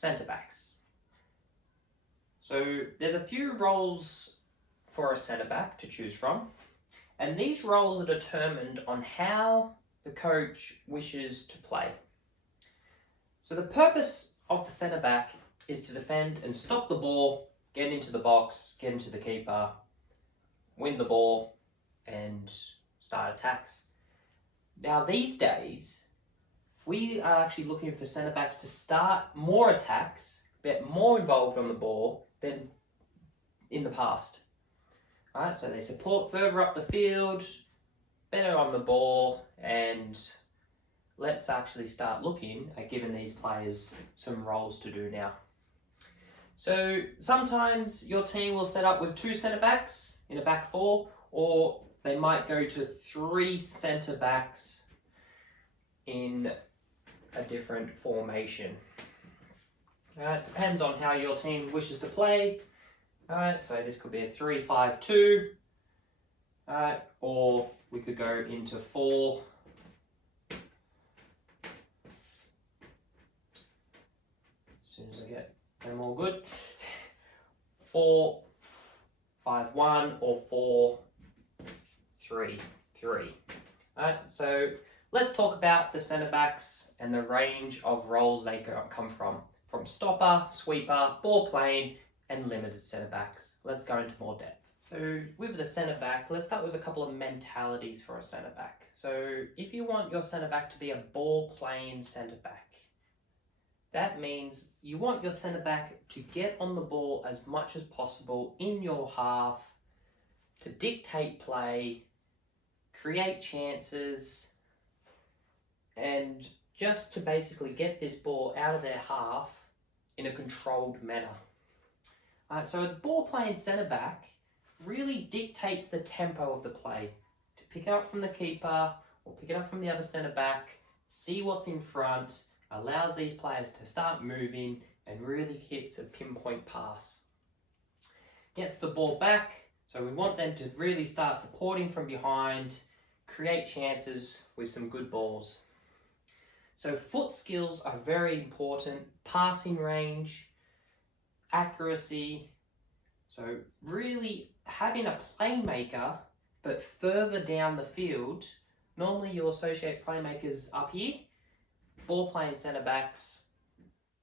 centre backs. So there's a few roles for a centre back to choose from, and these roles are determined on how the coach wishes to play. So the purpose of the centre back is to defend and stop the ball, get into the box, get into the keeper, win the ball, and start attacks. Now these days, we are actually looking for centre backs to start more attacks, get more involved on the ball than in the past. Alright, so they support further up the field, better on the ball, and let's actually start looking at giving these players some roles to do now. So sometimes your team will set up with 2 centre backs in a back 4, or they might go to 3 centre backs in a different formation. It depends on how your team wishes to play. Alright, so this could be a 3-5-2, or we could go into 4. As soon as I get them all good. 4-5-1 or 4-3-3. Alright, so let's talk about the centre backs and the range of roles they come from stopper, sweeper, ball playing, and limited centre backs. Let's go into more depth. So with the centre back, let's start with a couple of mentalities for a centre back. So if you want your centre back to be a ball playing centre back, that means you want your centre back to get on the ball as much as possible in your half, to dictate play, create chances, and just to basically get this ball out of their half in a controlled manner. So a ball playing centre back really dictates the tempo of the play. To pick it up from the keeper or pick it up from the other centre back, see what's in front, allows these players to start moving and really hits a pinpoint pass. Gets the ball back, so we want them to really start supporting from behind, create chances with some good balls. So foot skills are very important, passing range, accuracy. So really having a playmaker, but further down the field. Normally you'll associate playmakers up here, ball playing centre backs,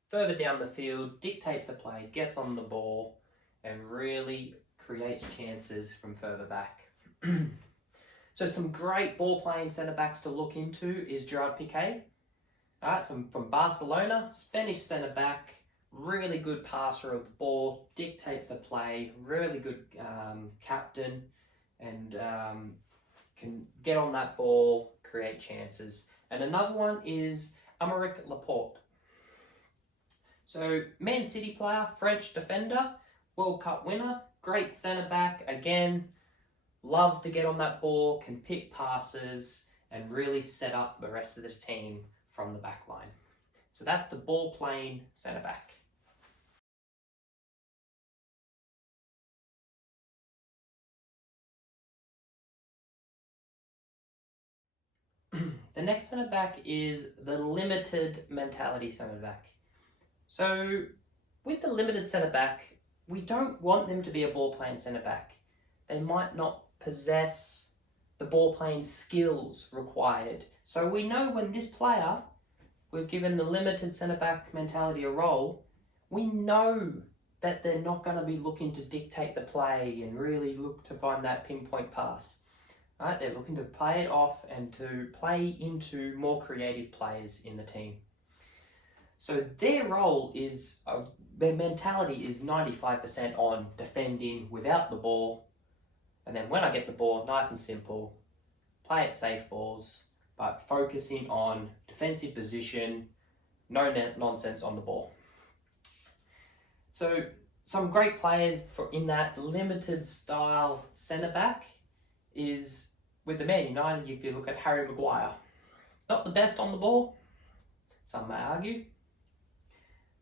further down the field, dictates the play, gets on the ball, and really creates chances from further back. So some great ball playing centre backs to look into is Gerard Piqué. Some from Barcelona, Spanish centre back, really good passer of the ball, dictates the play, really good captain, and can get on that ball, create chances. And another one is Aymeric Laporte. So Man City player, French defender, World Cup winner, great centre back, again, loves to get on that ball, can pick passes, and really set up the rest of the team from the back line. So that's the ball playing centre back. The next centre back is the limited mentality centre back. So with the limited centre back, we don't want them to be a ball playing centre back. They might not possess the ball playing skills required. So we know when this player, we've given the limited centre back mentality a role, we know that they're not going to be looking to dictate the play and really look to find that pinpoint pass. Right? They're looking to play it off and to play into more creative players in the team. So their role is, their mentality is 95% on defending without the ball. And then when I get the ball, nice and simple, play it safe balls, but focusing on defensive position, no nonsense on the ball. So some great players for in that limited style centre back is with the Man United. If you look at Harry Maguire, not the best on the ball, some may argue.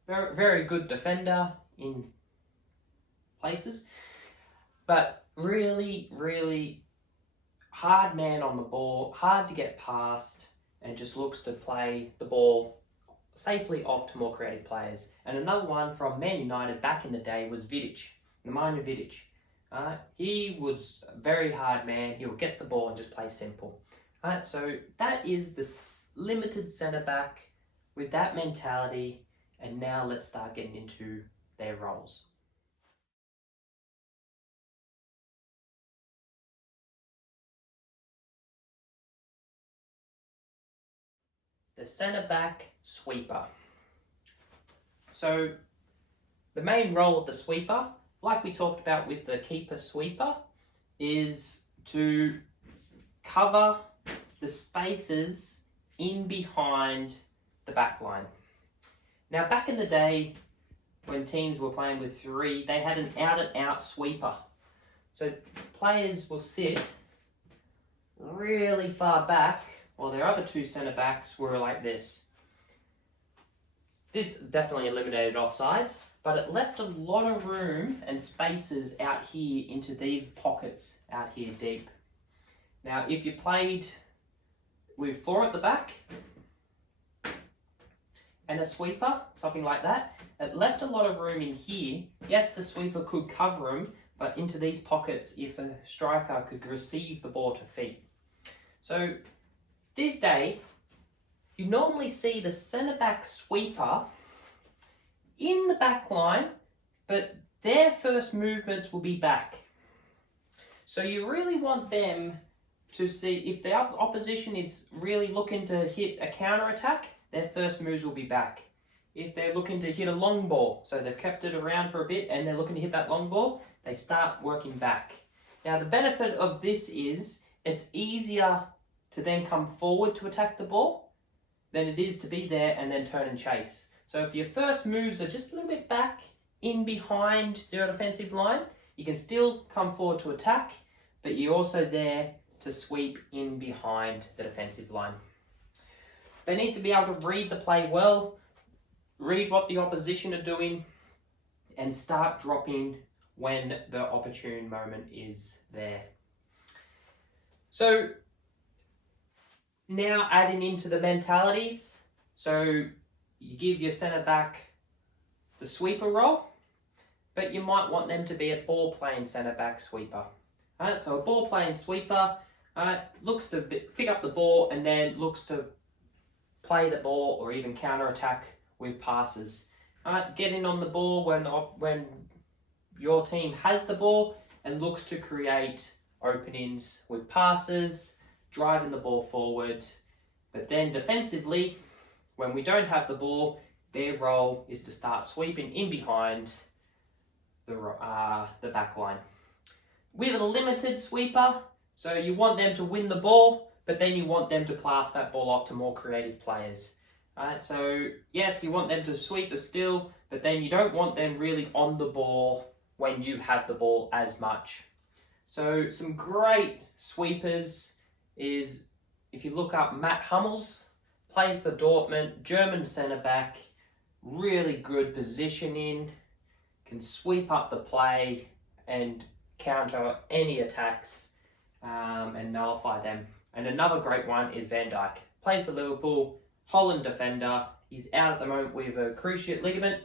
Very, very good defender in places, but really, really hard man on the ball, hard to get past, and just looks to play the ball safely off to more creative players. And another one from Man United back in the day was Vidic, Nemanja Vidic. He was a very hard man. He would get the ball and just play simple. So that is the limited centre back with that mentality. And now let's start getting into their roles. The centre back sweeper. So the main role of the sweeper, like we talked about with the keeper sweeper, is to cover the spaces in behind the back line. Now, back in the day when teams were playing with three, they had an out-and-out sweeper. So players will sit really far back, while their other two centre-backs were like this. This definitely eliminated offsides, but it left a lot of room and spaces out here into these pockets out here deep. Now, if you played with four at the back and a sweeper, something like that, it left a lot of room in here. Yes, the sweeper could cover them, but into these pockets if a striker could receive the ball to feet. So this day, you normally see the centre-back sweeper in the back line, but their first movements will be back. So you really want them to see, if the opposition is really looking to hit a counter-attack, their first moves will be back. If they're looking to hit a long ball, so they've kept it around for a bit and they're looking to hit that long ball, they start working back. Now the benefit of this is it's easier to then come forward to attack the ball than it is to be there and then turn and chase. So if your first moves are just a little bit back in behind your defensive line, you can still come forward to attack, but you're also there to sweep in behind the defensive line. They need to be able to read the play well, read what the opposition are doing, and start dropping when the opportune moment is there. So now adding into the mentalities, so you give your centre back the sweeper role, but you might want them to be a ball playing centre back sweeper. Alright, so a ball playing sweeper looks to pick up the ball and then looks to play the ball or even counter attack with passes. Getting on the ball when your team has the ball and looks to create openings with passes, driving the ball forward. But then defensively, when we don't have the ball, their role is to start sweeping in behind the back line. We have a limited sweeper, so you want them to win the ball, but then you want them to pass that ball off to more creative players. Alright, so yes, you want them to sweep a still, but then you don't want them really on the ball when you have the ball as much. So some great sweepers is, if you look up Matt Hummels, plays for Dortmund, German centre back, really good positioning, can sweep up the play and counter any attacks and nullify them. And another great one is Van Dijk, plays for Liverpool, Holland defender. He's out at the moment with a cruciate ligament.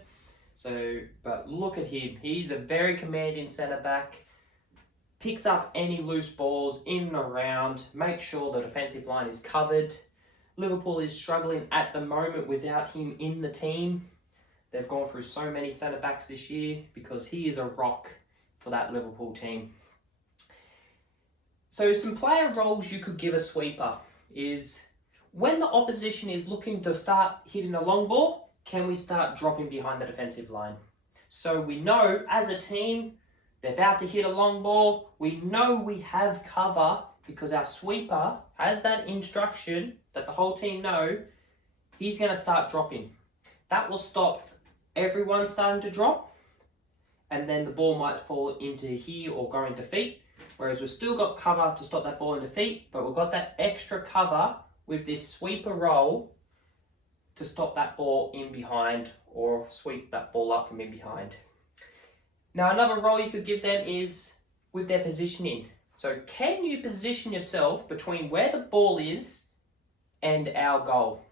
But look at him, he's a very commanding centre back. Picks up any loose balls in and around, makes sure the defensive line is covered. Liverpool is struggling at the moment without him in the team. They've gone through so many centre-backs this year because he is a rock for that Liverpool team. So some player roles you could give a sweeper is, when the opposition is looking to start hitting a long ball, can we start dropping behind the defensive line? So we know as a team, they're about to hit a long ball. We know we have cover because our sweeper has that instruction that the whole team know. He's going to start dropping. That will stop everyone starting to drop, and then the ball might fall into here or go into feet. Whereas we've still got cover to stop that ball into feet, but we've got that extra cover with this sweeper roll to stop that ball in behind or sweep that ball up from in behind. Now another role you could give them is with their positioning. So can you position yourself between where the ball is and our goal?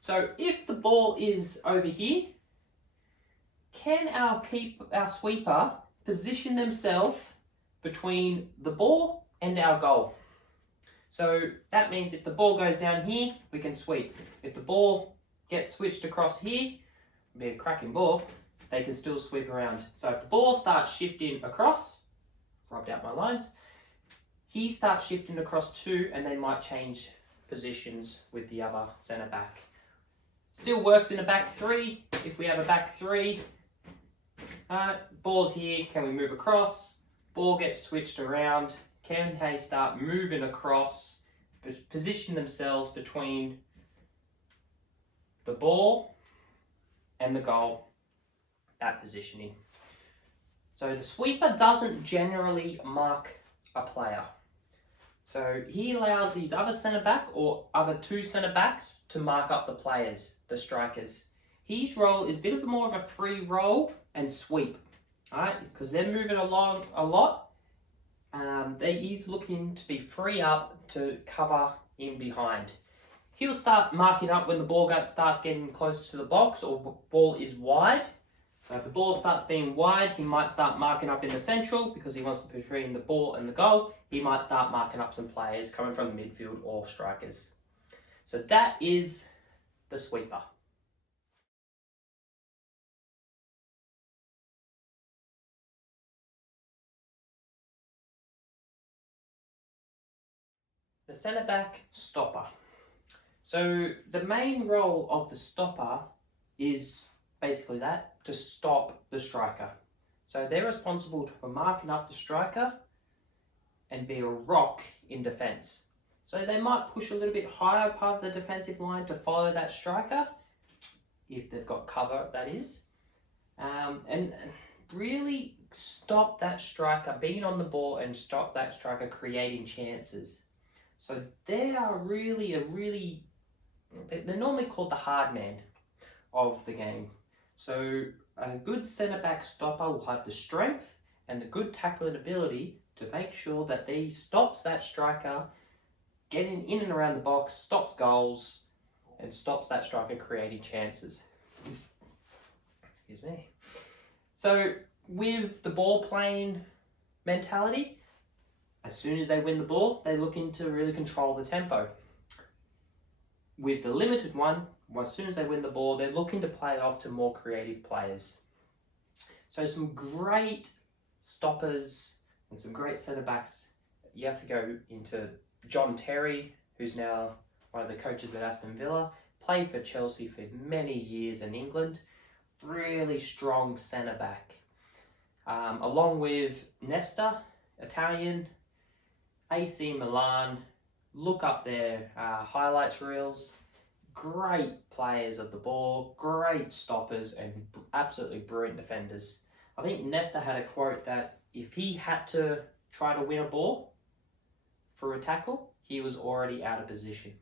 So if the ball is over here, can our sweeper position themselves between the ball and our goal? So that means if the ball goes down here, we can sweep. If the ball gets switched across here, it'll be a cracking ball, they can still sweep around. So if the ball starts shifting across, rubbed out my lines, he starts shifting across too, and they might change positions with the other centre back. Still works in a back three. If we have a back three, ball's here, can we move across? Ball gets switched around. Can they start moving across, position themselves between the ball and the goal, that positioning. So the sweeper doesn't generally mark a player. So he allows these other centre back or other two centre backs to mark up the players, the strikers. His role is a bit of more of a free roll and sweep, right? Because they're moving along a lot. He's looking to be free up to cover in behind. He'll start marking up when the ball starts getting close to the box or ball is wide. So if the ball starts being wide, he might start marking up in the central because he wants to be between the ball and the goal. He might start marking up some players coming from the midfield or strikers. So that is the sweeper. The centre back stopper. So the main role of the stopper is basically that, to stop the striker. So they're responsible for marking up the striker and be a rock in defence. So they might push a little bit higher above the defensive line to follow that striker, if they've got cover, that is. And really stop that striker being on the ball and stop that striker creating chances. So they are they're normally called the hard man of the game. So a good centre-back stopper will have the strength and the good tackling ability to make sure that he stops that striker getting in and around the box, stops goals, and stops that striker creating chances. Excuse me. So with the ball playing mentality, as soon as they win the ball, they're looking to really control the tempo. With the limited one, as soon as they win the ball, they're looking to play off to more creative players. So some great stoppers and some great centre-backs. You have to go into John Terry, who's now one of the coaches at Aston Villa, played for Chelsea for many years in England. Really strong centre-back. Along with Nesta, Italian, AC Milan. Look up their highlights reels. Great players of the ball, great stoppers, and absolutely brilliant defenders. I think Nesta had a quote that if he had to try to win a ball for a tackle, he was already out of position.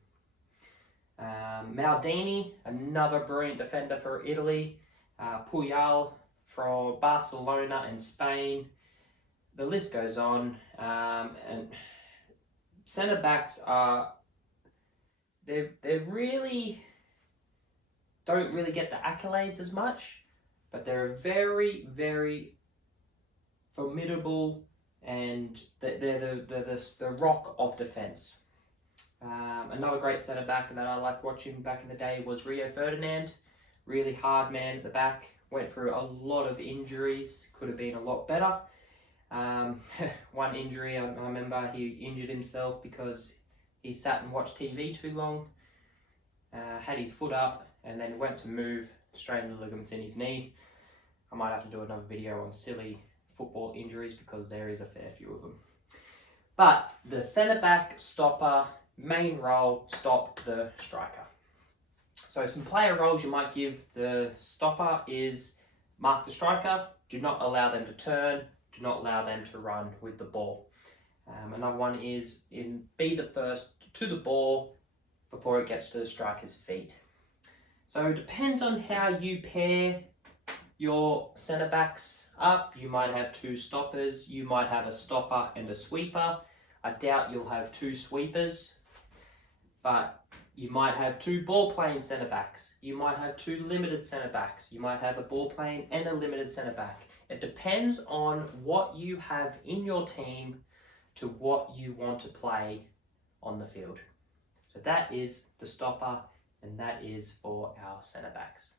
Maldini, another brilliant defender for Italy. Puyol from Barcelona and Spain. The list goes on. And centre backs are they really don't really get the accolades as much, but they're very, very formidable, and they're the rock of defence. Another great centre back that I liked watching back in the day was Rio Ferdinand. Really hard man at the back. Went through a lot of injuries. Could have been a lot better. One injury, I remember he injured himself because he sat and watched TV too long, had his foot up, and then went to move, strained the ligaments in his knee. I might have to do another video on silly football injuries because there is a fair few of them. But the centre-back stopper, main role, stop the striker. So some player roles you might give the stopper is mark the striker, do not allow them to turn, do not allow them to run with the ball. Another one is be the first to the ball before it gets to the striker's feet. So it depends on how you pair your centre backs up. You might have two stoppers, you might have a stopper and a sweeper. I doubt you'll have two sweepers, but You might have 2 ball playing centre backs. You might have 2 limited centre backs. You might have a ball playing and a limited centre back. It depends on what you have in your team to what you want to play on the field. So that is the stopper, and that is for our centre backs.